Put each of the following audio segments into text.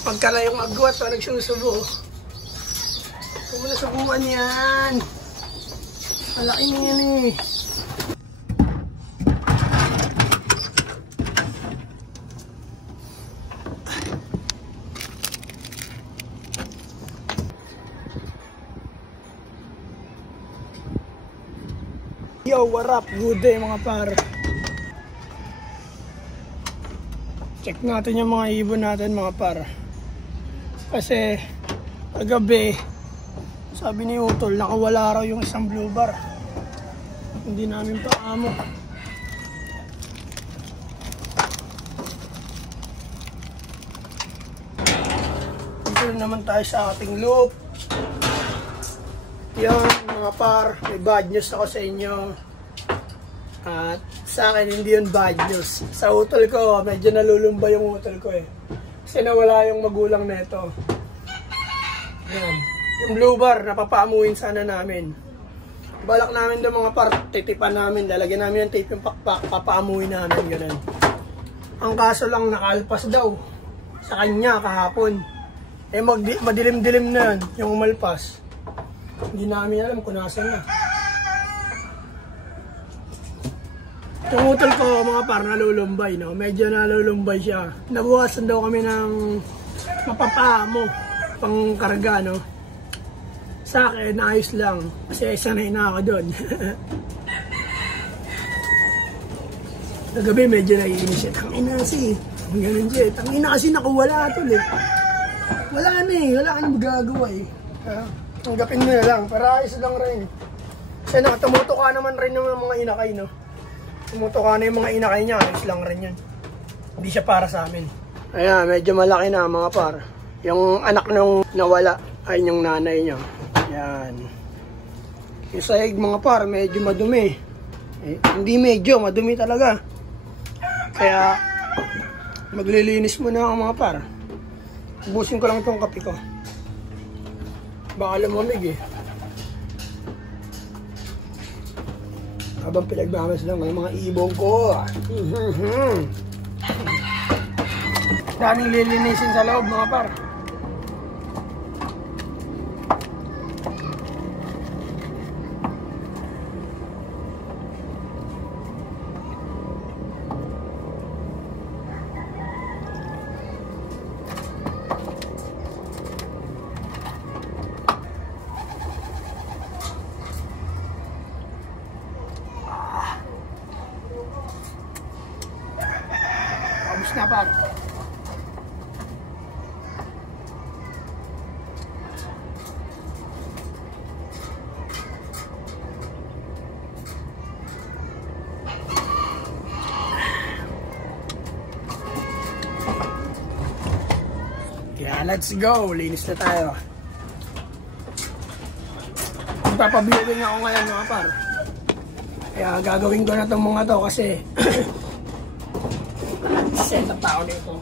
Pagka na yung agwat, nagsusubo. Huwag mo na subukan yan. Malaki na yan eh. Yo, what up? Good day mga par. Check natin yung mga ibon natin mga par. Kasi kagabi sabi ni Utol nakawala raw yung isang blue bar. Hindi namin paamo. Dito naman tayo sa ating loop. Yan mga par, may bad news ako sa inyo. At sa akin hindi yun bad news. Sa utol ko, medyo nalulumba yung utol ko eh. Kasi nawala yung magulang nito. Yan. Yung blue bar, napapaamuin sana namin. Balak namin doon mga par, titipan namin. Lalagyan namin yung tape yung pakpak, papaamuin namin. Ganun. Ang kaso lang nakalpas daw sa kanya kahapon. Eh madilim-dilim na yun, yung umalpas. Hindi namin alam kung nasan na. Yung utol ko mga par nalulumbay, no? Medyo nalulumbay siya. Nabukasan daw kami ng mapapaamo pang karga, no? Sa akin, ayos lang. Kasi sanay na ako doon. Nagabi medyo naiinis siya. Tangina kasi. Ganun siya. Tangina kasi nakawala tol eh. Wala na eh. Wala ka na magagawa eh. Tanggapin mo na lang. Para ayos lang rin. Kasi tumutuka naman rin yung mga inakay, no? Tumutuka na yung mga inakay niya. Ayos lang rin yan. Hindi siya para sa amin. Ayan, medyo malaki na mga par. Yung anak nung nawala ay yung nanay niya. Ayan. Yung sahig mga par, medyo madumi. Eh, hindi medyo, madumi talaga. Kaya maglilinis muna ako mga par. Ubusin ko lang itong kape ko. Baka lumamig eh. Habang pinagmamas lang ng mga ibong ko. Daming lilinisin sa loob mga par. Abos na par. Yeah, let's go. Linis na tayo. Magpapabuilding ako ngayon mga par. Kaya gagawin ko na itong mga to kasi set up tao dito.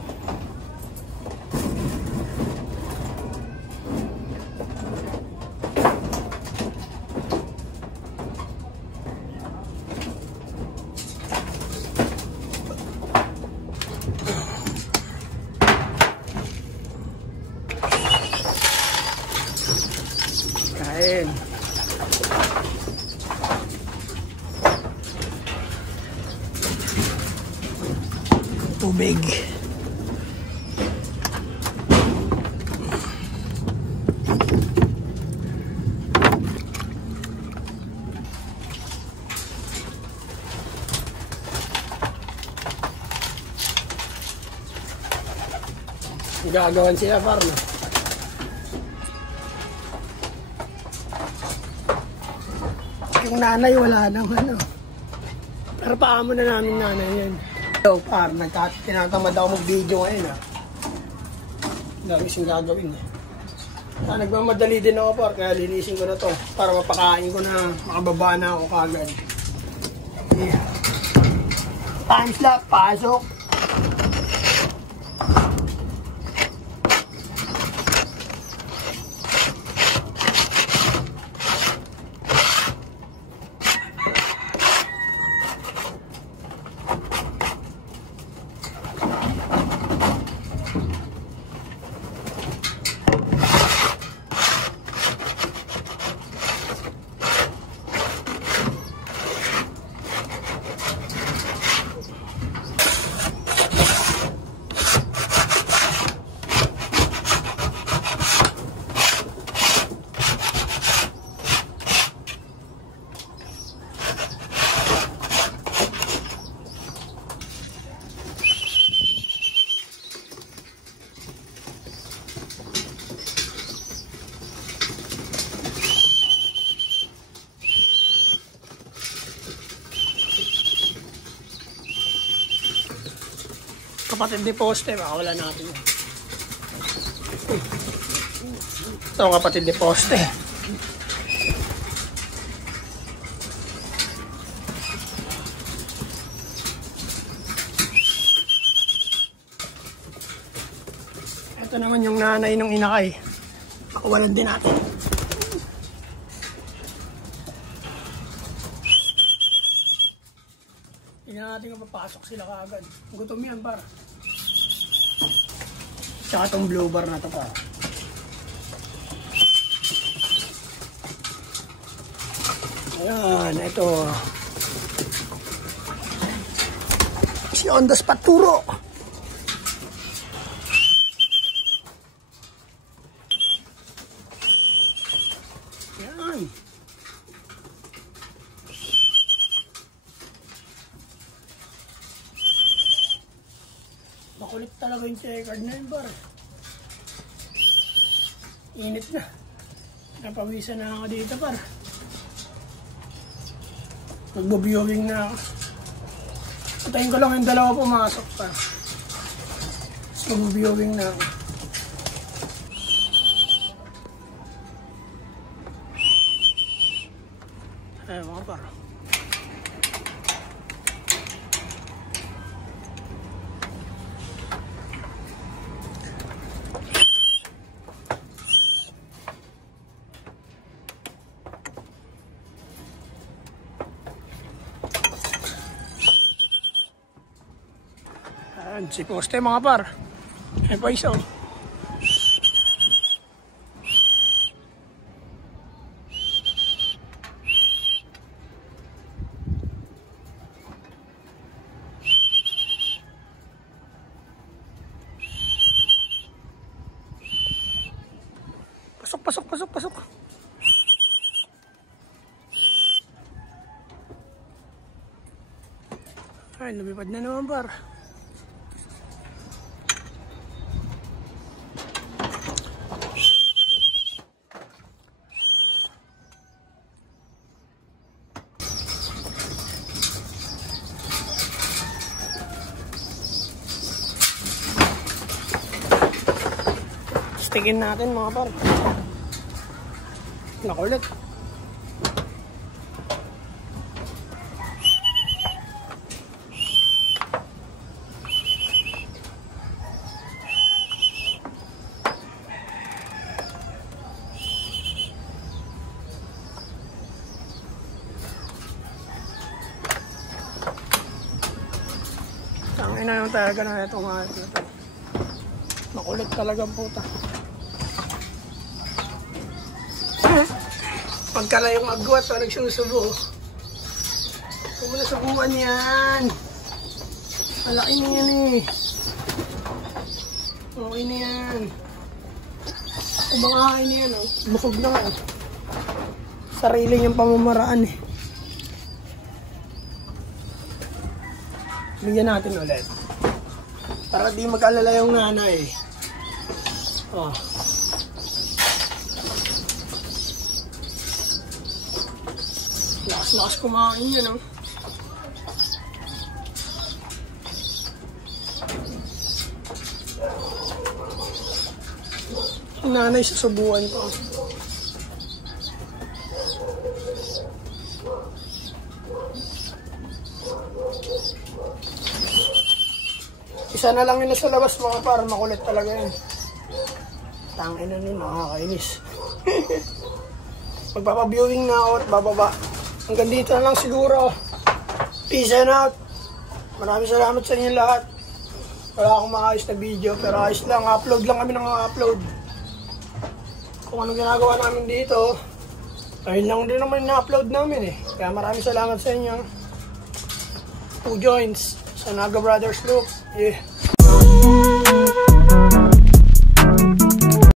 Kain. Tubig. Gagawan sila par no? Yung nanay wala nang ano. Pero paamo na namin nanay yan. So par, tinatamad ako mag-video ngayon ha. Dami siyang gagawin eh. Nagmamadali din ako par, kaya linisin ko na to. Para mapakain ko na, makababa na ako kagad. Yeah. Time slap, pasok. kapatid ni poste, baka wala natin yun. Ito ang kapatid ni poste. Ito naman yung nanay ng inakay. Pakawalan din natin. Tingnan natin kung papasok sila kaagad. Gutom yan par. Tsaka itong blue bar na ito pa. Ayan, ito. Si on the spot turo. Ayan. Makulit talaga yung checkered na yun, bar. Init na. Napawisan na ako dito, par. Magbo-viewing na ako. Patayin ko lang yung dalawa pumasok, par. Magbo-viewing na ako. Ayan mga par. Ayan, si poste mga par. Ay pa isa oh. Pasok. Ay, lumipad na naman par. Stigin natin mga par. Nakulit. Tangin na yung talaga na itong mga ito. Makulit talaga puta. Pagkalayong agwat, parang nagsusubo. Huwag mo na subukan yan. Malaki na yan eh. Okay na yan. Kumakain na yan oh. Busog na nga. Sarili niyang pamamaraan eh. Bigyan natin ulit. Para di mag-alala yung nanay. Oh. Lakas kumain yan, no? Ang nanay susubuan ko. Isa na lang yun sa labas mga par, makulit talaga yun. Tangin na nun, nakakainis. Magpapaviewing na ako at bababa. Hanggang dito na lang siguro. Peace and out. Maraming salamat sa inyo lahat. Wala akong maayos na video, pero ayos lang. Upload lang kami ng upload. Kung anong ginagawa namin dito, ayun lang din naman na-upload namin eh. Kaya maraming salamat sa inyo. 2 joints sa Naga Brothers Look. Yeah.